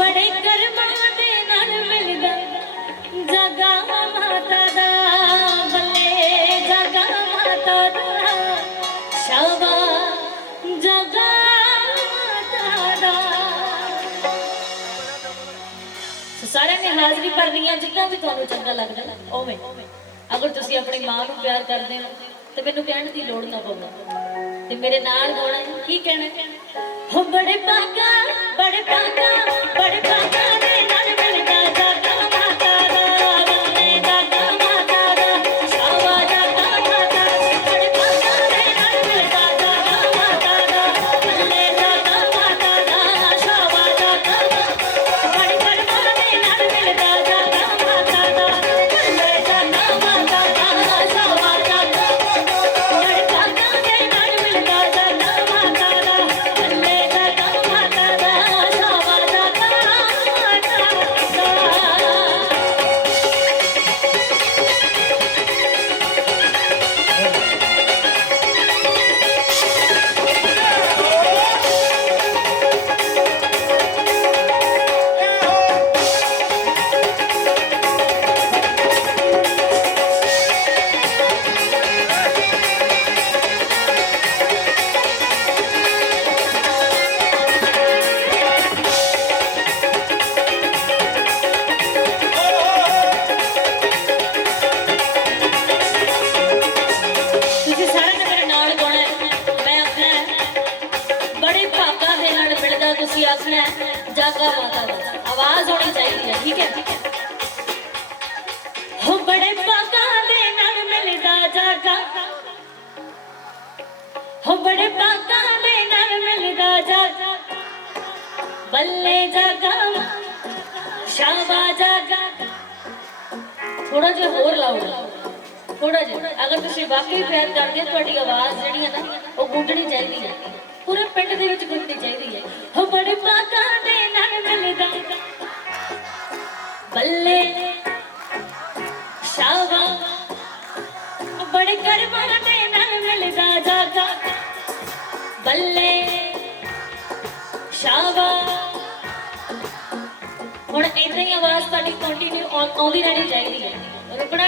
ਬੜੇ ਕਰਮਾਂ ਦੇ ਨਾਲ ਮਿਲਦਾ। ਜਗਾ ਮਾਤਾ ਦਾ ਬੱਲੇ ਜਗਾ ਮਾਤਾ ਦਾ। ਸ਼ਾਬਾ ਜਗਾ ਮਾਤਾ ਦਾ। ਸਾਰਿਆਂ ਨੇ ਹਾਜ਼ਰੀ ਭਰਨੀ ਹੈ ਜਿੰਨਾ ਵੀ ਤੁਹਾਨੂੰ ਚੰਗਾ ਲੱਗਦਾ ਉਵੇਂ। ਅਗਰ ਤੁਸੀਂ ਆਪਣੀ ਮਾਂ ਨੂੰ ਪਿਆਰ ਕਰਦੇ ਹੋ ਤੇ ਮੈਨੂੰ ਕਹਿਣ ਦੀ ਲੋੜ ਨਾ ਪਵੇ। ਤੇ ਮੇਰੇ ਨਾਲ ਗਾਉਣਾ ਹੈ, ਕੀ ਕਹਿਣਾ ਹੋ ਬੜੇ ਪਾਕਾ ਬੜੇ ਪਾਕਾ ਬੜੇ ਪਾਕਾ ਤੁਸੀਂ ਆਖਣਾ ਜਾਗਾ ਮਾਤਾ ਦਾ। ਆਵਾਜ਼ ਹੋਣੀ ਚਾਹੀਦੀ ਹੈ, ਠੀਕ ਹੈ? ਹੋ ਬੜੇ ਭਾਗਾਂ ਦੇ ਨਾਲ ਮਿਲਦਾ ਜਾਗਾ ਹੋ ਬੜੇ ਭਾਗਾਂ ਦੇ ਨਾਲ ਮਿਲਦਾ ਜਾਗਾ ਬੱਲੇ ਜਾਗਾ ਸ਼ਾਬਾ ਜਾਗਾ ਥੋੜਾ ਜਿਹਾ ਹੋਰ ਲਾਓ। ਥੋੜਾ ਜਿਹਾ। ਅਗਰ ਤੁਸੀਂ ਵਾਕਈ ਪਿਆਰ ਕਰਦੇ ਹੋ ਤੁਹਾਡੀ ਆਵਾਜ਼ ਜਿਹੜੀ ਹੈ ਨਾ, ਉਹ ਗੁੰਡਣੀ ਚਾਹੀਦੀ ਹੈ। ਪੂਰੇ ਪਿੰਡ ਦੇ ਵਿੱਚ ਬੱਲੇ। ਸ਼ਾਵਾ ਬੜੇ ਕਰਮਾਂ ਦੇ ਨਾਲ ਮਿਲਦਾ ਜਾਗਾ। ਬੱਲੇ। ਸ਼ਾਵਾ ਹੁਣ ਇਦਾਂ ਹੀ ਆਵਾਜ਼ ਤੁਹਾਡੀ ਕੰਟੀਨਿਊ ਆਉਂਦੀ ਰਹਿਣੀ ਚਾਹੀਦੀ ਹੈ।